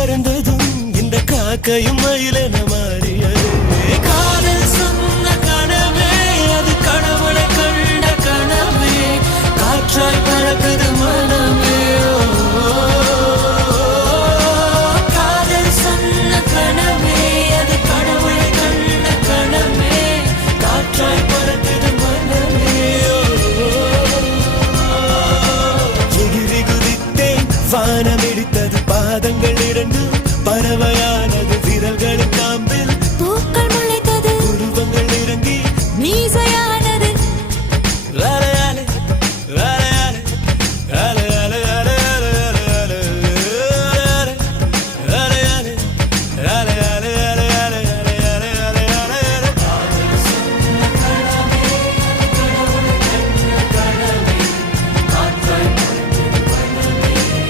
பறந்ததும் இந்த காக்கையும் மயிலென மாறியது. காதல் சொன்ன கனவே அது கடவுளை கண்ட கனவே, காற்றாய் பறக்குது மனமே. காதல் சொன்ன கனவே அது கடவுளை கண்ட கனவே, காற்றாய் பறக்குது மனமே. எகிரி குதித்தேன், வானம் இடித்தது, பாதங்கள் இரண்டு பறவையானது, விரல்களுக்கு